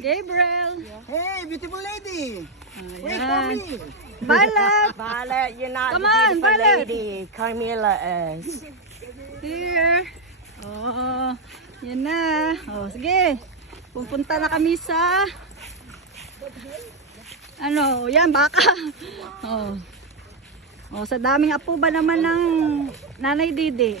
Gabriel. Hey, beautiful lady. Wait for Ayan. me. Violet. Violet, you're not Come the on, beautiful Violet. lady. Carmela is. Here. Oo. Yan na. Oh, sige. Pupunta na kami sa ano, yan baka. Oh. Oh, sa daming apo ba naman ng Nanay Didi?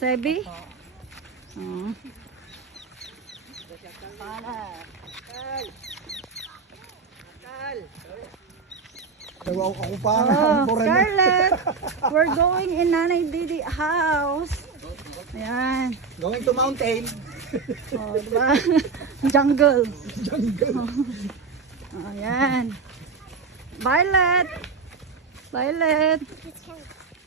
Heavy. Oh. Dawa ako pa Oh, Scarlett, we're going in Nanay Didi house. Ayan. Going to mountain. Oh, diba? Jungle. Jungle. Oh, ayan. Violet. Violet.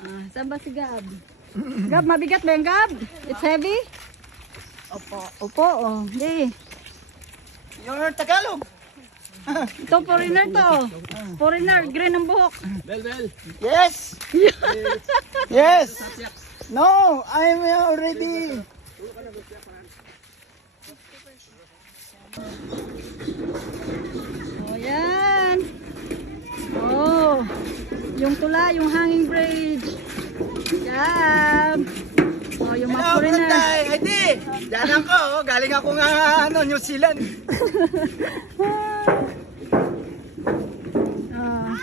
Ah, saan ba si Gab? Gab, mabigat ba yung Gab? It's heavy? Opo. Opo, oh. Hindi. You're Tagalog. Ito, foreigner to. Foreigner, green ang buhok. Yes. yes. No, I'm already. Oh, yan. Oh, yung tula, yung hanging bridge. Yan. Oh, yung mga Hello, foreigner. Brunday. ID. Diyan ako. oh. Galing ako nga ano, New Zealand. Ah.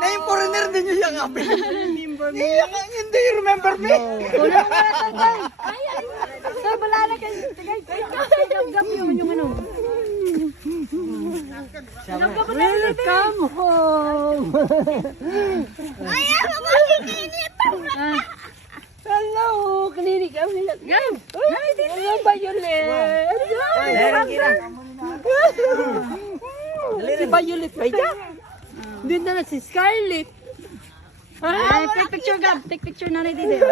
Na yung foreigner din yung yung api. Iyak ang hindi remember me. Kunin mo na ito, Tay. Tay, balala kayo. Tigay, gab-gab yung yung ano. Welcome home. Ayaw, makikinip! Ah, Hello, klinik kami na. Gab. Hello, Violet. Si Violet ba yan? Doon na na si Scarlett. Ay, take picture, Gab. Take picture na ni Didi.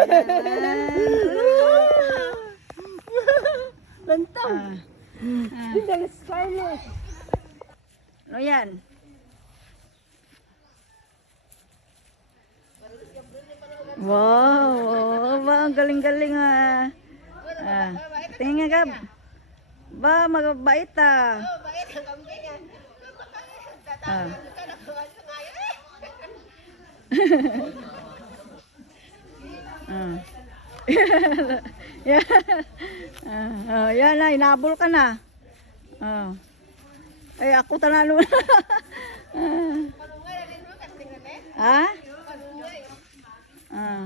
Lantaw. Ah. Ah. Doon na Scarlett. Ano yan? Wow, oh, ba, ang galing-galing ah. Ah, tingin nga, Gab. Ba, magabait ah. Ah. ah. Yan. Ah, oh, yan na, inabol ka na. Oh. Ay, ako tanalo na. ah. ha? Ah.